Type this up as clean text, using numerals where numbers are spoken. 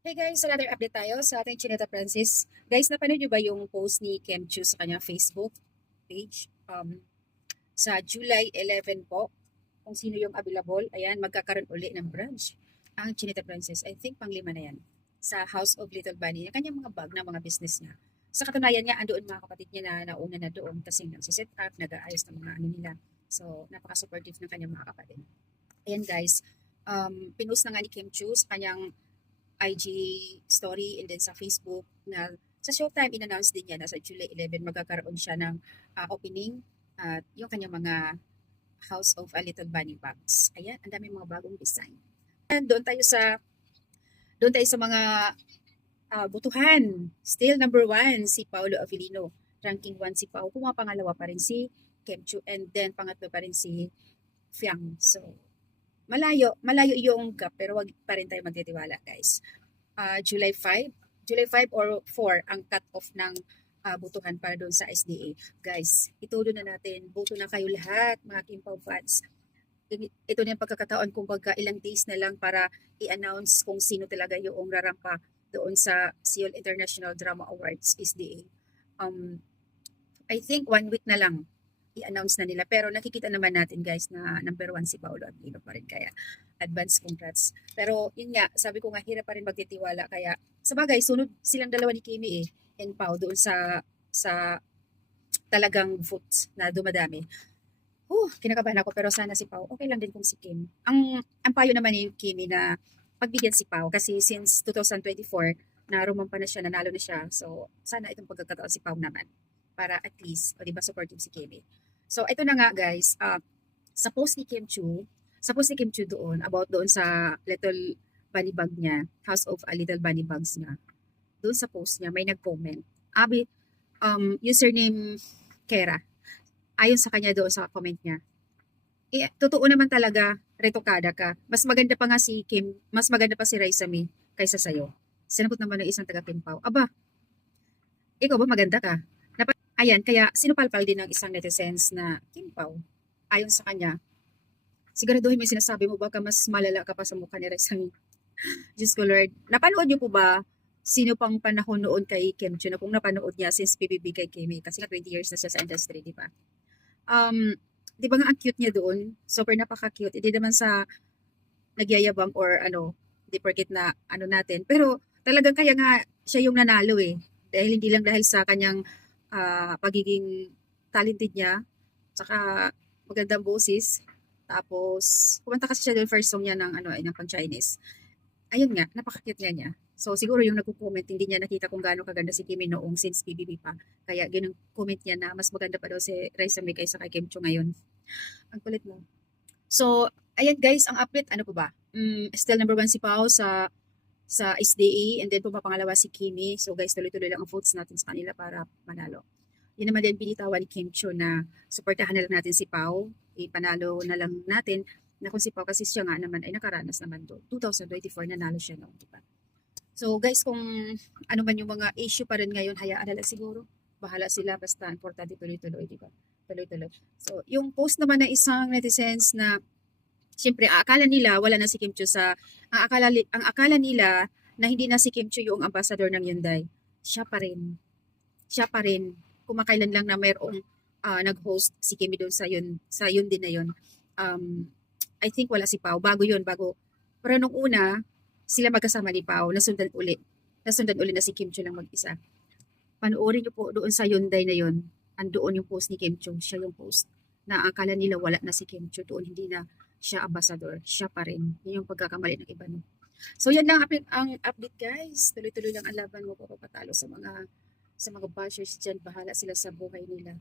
Hey guys, another update tayo sa ating Chinita Francis. Guys, napanood nyo ba yung post ni Kem Chu sa kanyang Facebook page? Sa July 11 po, kung sino yung available, ayan, magkakaroon uli ng branch ang Chinita Francis. I think panglima na yan sa House of Little Bunny, yung kanyang mga bag na mga business niya. Sa katunayan niya, andoon mga kapatid niya na nauna na doon kasi nagsiset up, nag-aayos ng mga ano nila. So, napaka-supportive ng kanyang mga kapatid. Ayan guys, pinost na nga ni Kim Chu sa kanyang IG story and then sa Facebook na sa Showtime in-announce din niya na sa July 11 magkakaroon siya ng opening at yung kanyang mga House of a Little Bunny bags. Ayan, ang dami mga bagong design. And doon tayo sa mga butuhan. Still number 1 si Paolo Avellino. Ranking 1 si Pao. Pumapangalawa pa rin si Kim Chu and then pangatlo pa rin si Fiang. So, malayo yung gap pero wag pa rin tayo magtitiwala guys. July 5, July 5 or 4 ang cut-off ng butuhan para doon sa SDA. Guys, ituloy na natin. Boto na kayo lahat, mga Kimpaw fans. Ito na yung pagkakataon kung baga ilang days na lang para i-announce kung sino talaga yung rarampa doon sa Seoul International Drama Awards SDA. I think 1 week na lang i-announce na nila. Pero nakikita naman natin guys na number 1 si Paolo Aquino pa rin. Kaya advance congrats. Pero yun nga, sabi ko nga hirap pa rin magtitiwala. Kaya sa bagay, sunod silang dalawa ni Kimi and Pao doon sa talagang votes na dumadami. Kinakabahan ako pero sana si Pao. Okay lang din kung si Kim. Ang payo naman ni Kimi na pagbigyan si Pao kasi since 2024 na rumampa na siya, nanalo na siya. So sana itong pagkakataon si Pao naman para at least, o diba, supportive si Kimi. So ito na nga guys, sa post ni Kim Chu, doon about doon sa Little Bunny Bag niya, House of a Little Bunny Bags niya. Doon sa post niya may nag-comment. Username Kera. Ayon sa kanya doon sa comment niya, totoo naman talaga, retokada ka. Mas maganda pa nga si Kim, mas maganda pa si Raisa May kaysa sa'yo. Sinagot naman ng isang taga-Pimpaw. Aba, ikaw ba maganda ka? Ayan, kaya sinupalpal din ng isang netizens na Kimpaw. Ayon sa kanya, siguraduhin mo yung sinasabi mo, baka mas malala ka pa sa mukha ni Raisa May. Diyos ko Lord. Napanood niyo po ba sino pang panahon noon kay Kim Chiu na kung napanood niya since PBB kay Kimi? Kasi nga 20 years na siya sa industry, di ba? Di ba nga ang cute niya doon? Super napaka-cute. Hindi naman sa nagyayabang or ano, di porket na ano natin. Pero talagang kaya nga siya yung nanalo eh. Dahil hindi lang dahil sa kanyang pagiging talented niya, tsaka magandang boses. Tapos, kumanta kasi siya doon first song niya ng ano ay ng pang-Chinese. Ayun nga, napaka-cute nga niya. So siguro yung nagko-comment hindi niya nakita kung gaano kaganda si Kimi noong since PBB pa. Kaya ganun comment niya na mas maganda pa daw si Raisa May kaysa kay Kim Chu ngayon. Ang kulit mo. So, ayan guys, ang update ano po ba? Still number 1 si Pao sa SDA and then pumapangalawa si Kimi. So guys, tuloy-tuloy lang ang votes natin sa kanila para manalo. Yun naman din binitawan ni Kim Chu na suportahan na lang natin si Pao. Ipanalo na lang natin na kung si Pao kasi siya nga naman ay nakaranas naman doon. 2024 nanalo siya noon, di ba? So guys, kung ano man yung mga issue pa rin ngayon, hayaan na lang siguro. Bahala sila basta importante tuloy-tuloy, di ba? Tuloy-tuloy. So yung post naman ng isang netizens na siyempre akala nila wala na si Kim Chu ang akala nila na hindi na si Kim Chu yung ambassador ng Hyundai. Siya pa rin. Siya pa rin. Kumakailan lang na mayroong nag-host si Kimi doon sa yun din na yun. I think wala si Pao. Bago. Pero nung una, sila magkasama ni Pao, nasundan uli. Nasundan uli na si Kim Chu lang mag-isa. Panoorin niyo po doon sa Hyundai na yun. Andoon yung post ni Kim Chu. Siya yung post. Na akala nila wala na si Kim Chu doon. Hindi na siya ambassador. Siya pa rin. Yun yung pagkakamali ng iba. No? So yan lang ang update guys. Tuloy-tuloy lang ang laban mo papatalo sa mga bashers dyan. Bahala sila sa buhay nila.